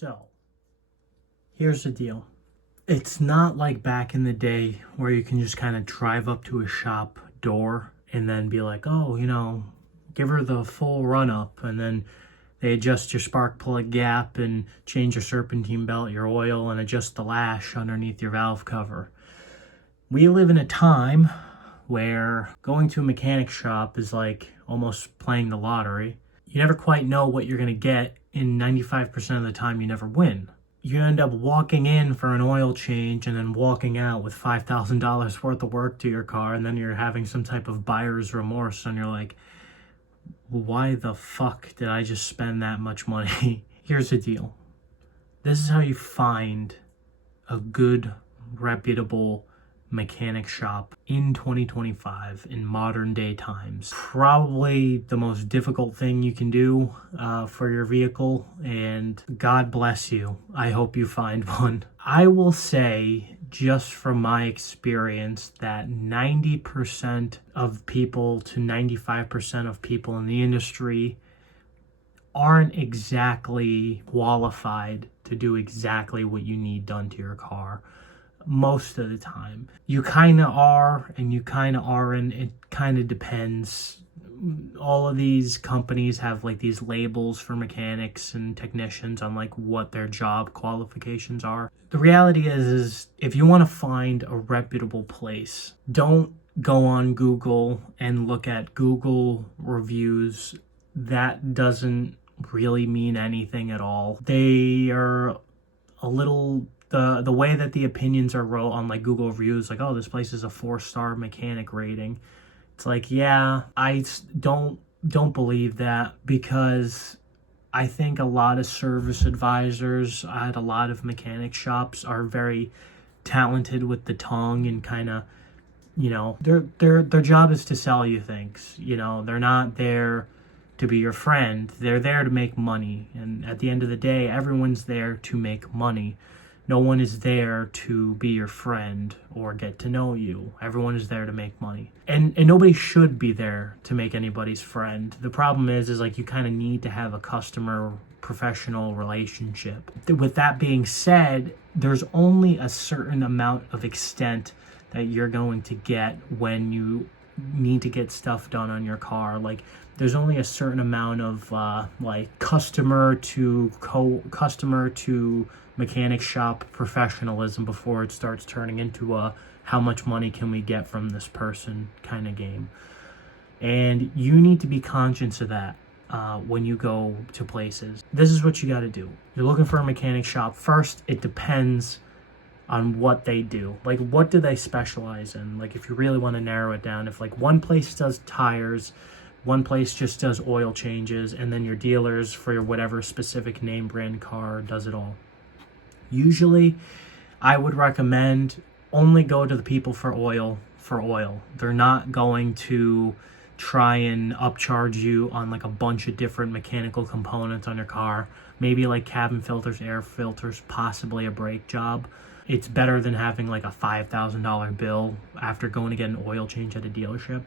So, here's the deal. It's not like back in the day where you can just kind of drive up to a shop door and then be like, oh, give her the full run up, and then they adjust your spark plug gap and change your serpentine belt, your oil, and adjust the lash underneath your valve cover. We live in a time where going to a mechanic shop is like almost playing the lottery. You never quite know what you're going to get, and 95% of the time you never win. You end up walking in for an oil change and then walking out with $5,000 worth of work to your car, and then you're having some type of buyer's remorse, and you're like, why the fuck did I just spend that much money? Here's the deal. This is how you find a good, reputable mechanic shop in 2025 in modern day times. Probably the most difficult thing you can do for your vehicle, and God bless you. I hope you find one. I will say, just from my experience, that 90% of people to 95% of people in the industry aren't exactly qualified to do exactly what you need done to your car. Most of the time you kind of are and you kind of aren't. It kind of depends. All of these companies have like these labels for mechanics and technicians on like what their job qualifications are. The reality is if you want to find a reputable place, don't go on Google and look at Google reviews. That doesn't really mean anything at all. They are a little the way that the opinions are wrote on like Google reviews, like, oh, this place is a 4-star mechanic rating. It's like, yeah, I don't believe that, because I think a lot of service advisors at a lot of mechanic shops are very talented with the tongue and kind of, their job is to sell you things. They're not there to be your friend. They're there to make money. And at the end of the day, everyone's there to make money. No one is there to be your friend or get to know you. Everyone is there to make money. And nobody should be there to make anybody's friend. The problem is like you kind of need to have a customer professional relationship. With that being said, there's only a certain amount of extent that you're going to get when you need to get stuff done on your car. Like there's only a certain amount of like customer to mechanic shop professionalism before it starts turning into a how much money can we get from this person kind of game. And you need to be conscious of that when you go to places. This is what you got to do. You're looking for a mechanic shop. First, it depends on what they do. Like, what do they specialize in? Like, if you really want to narrow it down, if like one place does tires, one place just does oil changes, and then your dealers for your whatever specific name brand car does it all. Usually, I would recommend only go to the people for oil. They're not going to try and upcharge you on like a bunch of different mechanical components on your car. Maybe like cabin filters, air filters, possibly a brake job. It's better than having like a $5,000 bill after going to get an oil change at a dealership.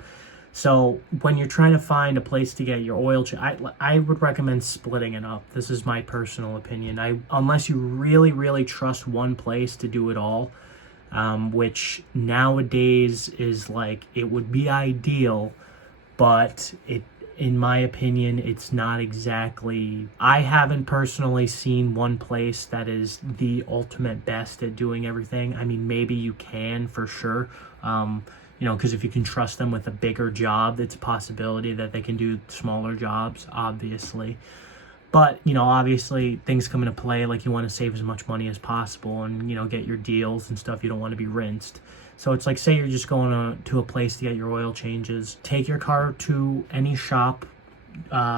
So when you're trying to find a place to get your oil change, I would recommend splitting it up. This is my personal opinion. Unless you really, really trust one place to do it all, which nowadays is like, it would be ideal, but in my opinion, it's not exactly. I haven't personally seen one place that is the ultimate best at doing everything. I mean, maybe you can for sure. Because if you can trust them with a bigger job, it's a possibility that they can do smaller jobs, obviously. But, obviously things come into play, like you want to save as much money as possible and, get your deals and stuff. You don't want to be rinsed. So it's like, say you're just going to a place to get your oil changes. Take your car to any shop.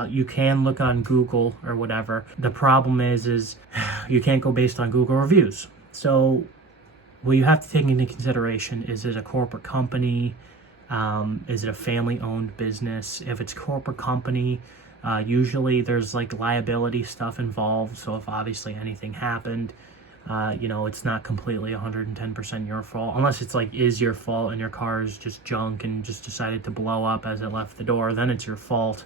You can look on Google or whatever. The problem is you can't go based on Google reviews. So what you have to take into consideration, is it a corporate company? Is it a family-owned business? If it's a corporate company, usually there's like liability stuff involved. So if obviously anything happened, it's not completely 110% your fault. Unless it's like is your fault and your car is just junk and just decided to blow up as it left the door, then it's your fault.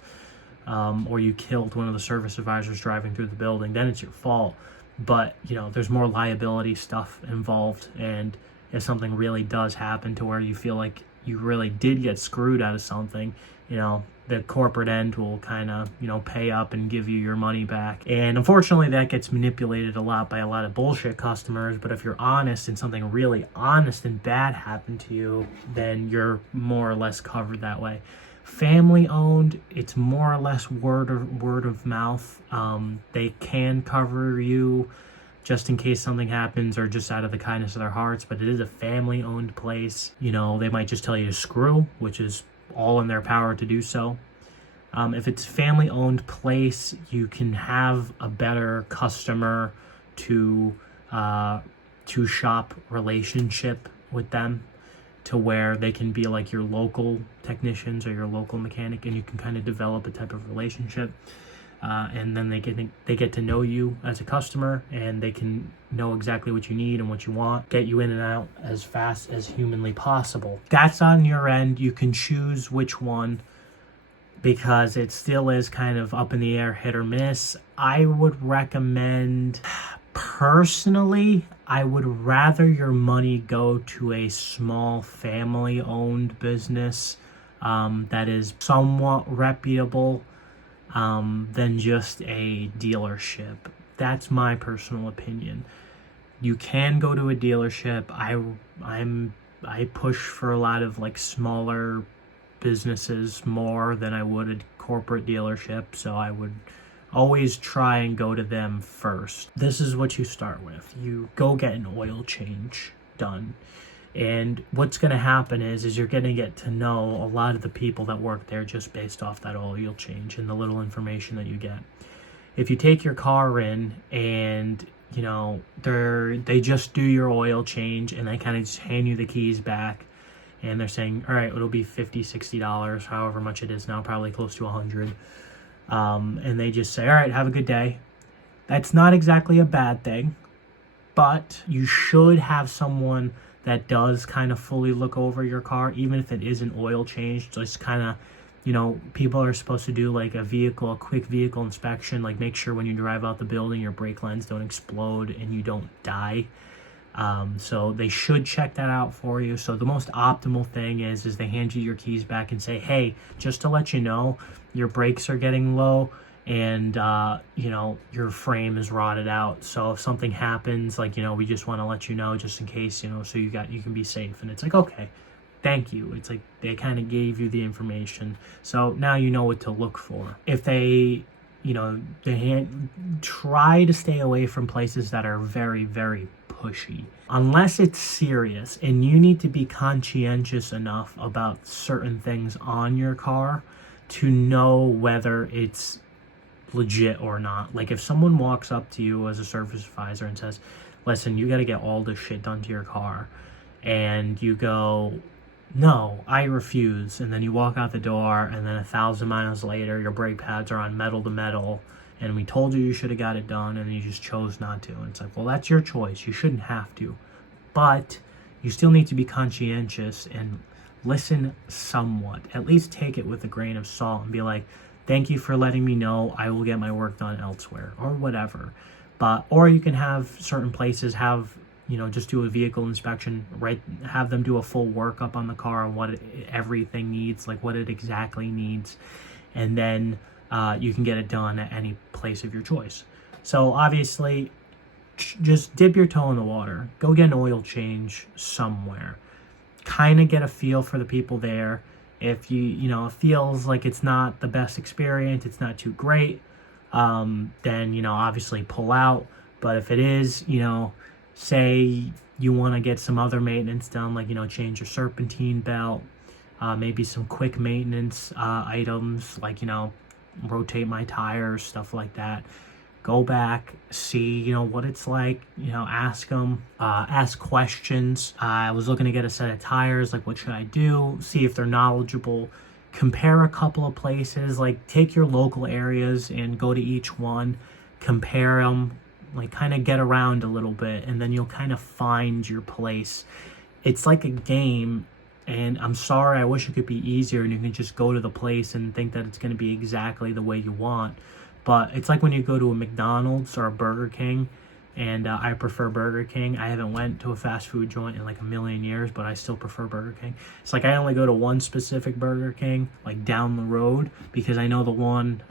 Or you killed one of the service advisors driving through the building, then it's your fault. but there's more liability stuff involved. And if something really does happen to where you feel like you really did get screwed out of something, the corporate end will kind of, pay up and give you your money back. And unfortunately, that gets manipulated a lot by a lot of bullshit customers. But if you're honest and something really honest and bad happened to you, then you're more or less covered that way. Family owned, it's more or less word of mouth. They can cover you just in case something happens or just out of the kindness of their hearts, but it is a family owned place. They might just tell you to screw, which is all in their power to do so. If it's family owned place, you can have a better customer to shop relationship with them, to where they can be like your local technicians or your local mechanic, and you can kind of develop a type of relationship. And then they get to know you as a customer, and they can know exactly what you need and what you want, get you in and out as fast as humanly possible. That's on your end. You can choose which one, because it still is kind of up in the air, hit or miss. I would recommend, personally, I would rather your money go to a small family-owned business that is somewhat reputable than just a dealership. That's my personal opinion. You can go to a dealership. I push for a lot of like smaller businesses more than I would a corporate dealership, so I would always try and go to them first. This is what you start with. You go get an oil change done. And what's going to happen is you're going to get to know a lot of the people that work there just based off that oil change and the little information that you get. If you take your car in and, they just do your oil change and they kind of just hand you the keys back, and they're saying, all right, it'll be $50, $60, however much it is now, probably close to $100. And they just say, all right, have a good day. That's not exactly a bad thing, but you should have someone that does kind of fully look over your car, even if it is an oil change. Just kind of, people are supposed to do like a quick vehicle inspection, like make sure when you drive out the building, your brake lines don't explode and you don't die. So they should check that out for you. So the most optimal thing is they hand you your keys back and say, hey, just to let you know, your brakes are getting low, and your frame is rotted out. So if something happens, we just want to let you know just in case, so you can be safe. And it's like, okay, thank you. It's like they kind of gave you the information, so now you know what to look for. If they try to stay away from places that are very, very pushy, unless it's serious and you need to be conscientious enough about certain things on your car to know whether it's legit or not. Like if someone walks up to you as a service advisor and says, listen, you got to get all this shit done to your car, and you go, no, I refuse, and then you walk out the door, and then 1,000 miles later your brake pads are on metal to metal, and we told you should have got it done and you just chose not to. And it's like, well, that's your choice. You shouldn't have to, but you still need to be conscientious and listen somewhat. At least take it with a grain of salt and be like, thank you for letting me know. I will get my work done elsewhere, or whatever. Or you can have certain places just do a vehicle inspection, right? Have them do a full workup on the car on what everything needs, like what it exactly needs. And then you can get it done at any place of your choice. So obviously, just dip your toe in the water. Go get an oil change somewhere. Kind of get a feel for the people there. If it feels like it's not the best experience, it's not too great, then, obviously pull out. But if it is, say you want to get some other maintenance done, like, change your serpentine belt, maybe some quick maintenance items, like, rotate my tires, stuff like that. Go back, see, what it's like, ask them, ask questions. I was looking to get a set of tires, like, what should I do? See if they're knowledgeable. Compare a couple of places, like, take your local areas and go to each one, compare them, like, kind of get around a little bit, and then you'll kind of find your place. It's like a game, and I'm sorry, I wish it could be easier and you can just go to the place and think that it's going to be exactly the way you want. But it's like when you go to a McDonald's or a Burger King and I prefer Burger King. I haven't went to a fast food joint in like a million years, but I still prefer Burger King. It's like I only go to one specific Burger King, like down the road, because I know the one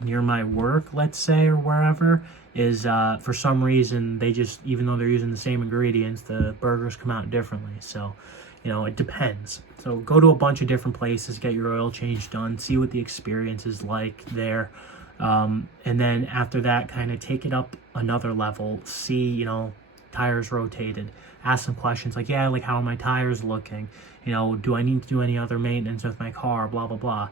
near my work, let's say, or wherever, is for some reason they just, even though they're using the same ingredients, the burgers come out differently. So, you know, it depends. So go to a bunch of different places, get your oil change done, see what the experience is like there. And then after that, kind of take it up another level, see, you know, tires rotated, ask some questions like, yeah, like, how are my tires looking? You know, do I need to do any other maintenance with my car? Blah, blah, blah.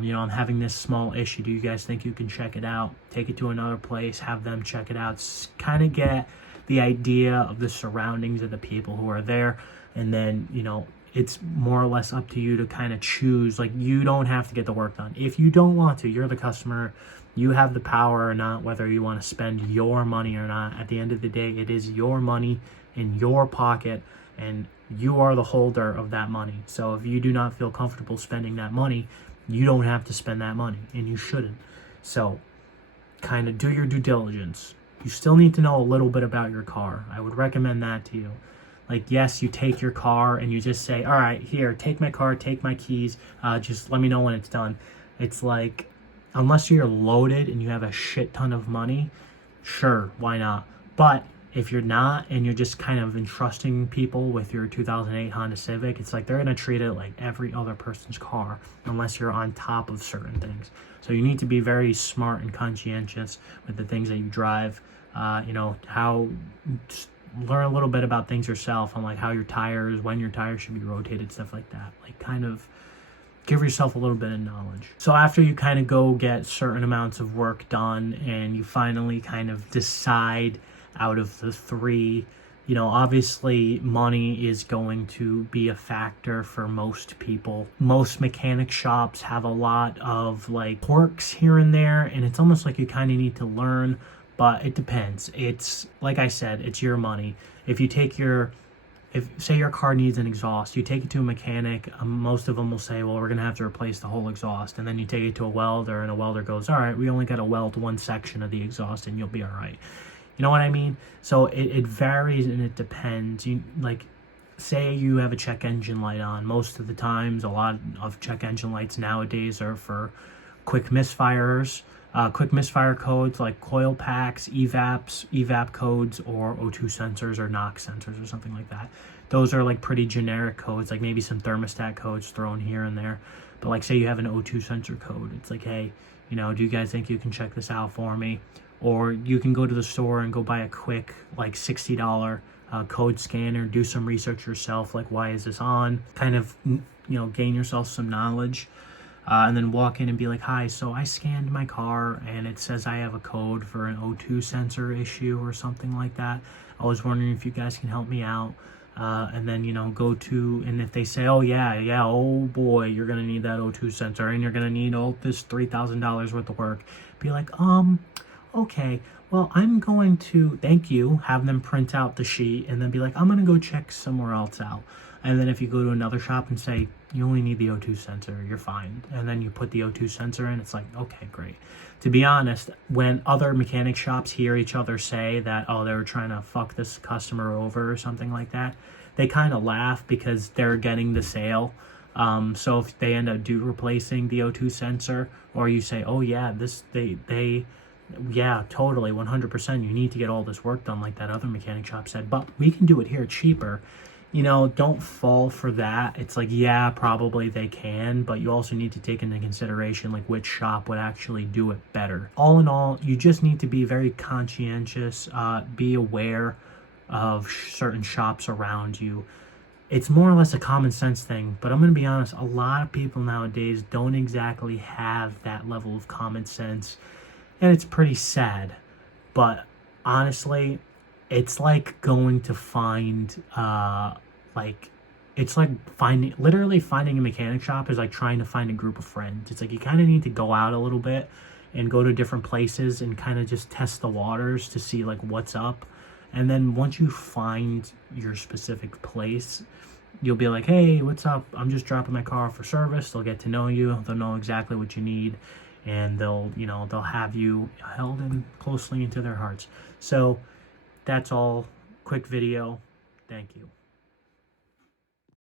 You know, I'm having this small issue. Do you guys think you can check it out? Take it to another place, have them check it out, kind of get the idea of the surroundings of the people who are there. And then, you know, it's more or less up to you to kind of choose. Like, you don't have to get the work done. If you don't want to, you're the customer. You have the power or not, whether you want to spend your money or not. At the end of the day, it is your money in your pocket, and you are the holder of that money. So if you do not feel comfortable spending that money, you don't have to spend that money, and you shouldn't. So kind of do your due diligence. You still need to know a little bit about your car. I would recommend that to you. Like, yes, you take your car and you just say, all right, here, take my car, take my keys, just let me know when it's done. It's like, unless you're loaded and you have a shit ton of money, sure, why not? But if you're not, and you're just kind of entrusting people with your 2008 Honda Civic, it's like they're going to treat it like every other person's car, unless you're on top of certain things. So you need to be very smart and conscientious with the things that you drive. You know, learn a little bit about things yourself, on like how your tires, when your tires should be rotated, stuff like that. Like, kind of give yourself a little bit of knowledge. So after you kind of go get certain amounts of work done, and you finally kind of decide out of the three, you know, obviously money is going to be a factor for most people. Most mechanic shops have a lot of like quirks here and there, and it's almost like you kind of need to learn, but it depends. It's like I said, it's your money. If say your car needs an exhaust, you take it to a mechanic, most of them will say, well, we're going to have to replace the whole exhaust. And then you take it to a welder, and a welder goes, all right, we only got to weld one section of the exhaust and you'll be all right. You know what I mean? So it varies and it depends. You, like, say you have a check engine light on. Most of the times, a lot of check engine lights nowadays are for quick misfires. Quick misfire codes like coil packs, evap codes, or O2 sensors or NOx sensors or something like that. Those are like pretty generic codes, like maybe some thermostat codes thrown here and there. But like, say you have an O2 sensor code, it's like, hey, you know, do you guys think you can check this out for me? Or you can go to the store and go buy a quick like $60 code scanner, do some research yourself, like, why is this on? Kind of, you know, gain yourself some knowledge. And then walk in and be like, hi, so I scanned my car and it says I have a code for an O2 sensor issue or something like that. I was wondering if you guys can help me out. And then, you know, go to, and if they say, oh yeah, oh boy, you're going to need that O2 sensor and you're going to need all this $3,000 worth of work, be like, okay, well, I'm going to, thank you, have them print out the sheet and then be like, I'm going to go check somewhere else out. And then if you go to another shop and say, you only need the O2 sensor, you're fine. And then you put the O2 sensor in, it's like, okay, great. To be honest, when other mechanic shops hear each other say that, oh, they were trying to fuck this customer over or something like that, they kind of laugh because they're getting the sale. So if they end up replacing the O2 sensor, or you say, oh yeah, yeah, totally, 100%, you need to get all this work done like that other mechanic shop said, but we can do it here cheaper. You know, don't fall for that. It's like, yeah, probably they can, but you also need to take into consideration like which shop would actually do it better. All in all, you just need to be very conscientious, be aware of certain shops around you. It's more or less a common sense thing, but I'm going to be honest, a lot of people nowadays don't exactly have that level of common sense, and it's pretty sad. But honestly, it's like going to find, literally finding a mechanic shop is like trying to find a group of friends. It's like you kind of need to go out a little bit and go to different places and kind of just test the waters to see like what's up. And then once you find your specific place, you'll be like, hey, what's up? I'm just dropping my car for service. They'll get to know you. They'll know exactly what you need. And they'll have you held in closely into their hearts. So That's all. Quick video. Thank you.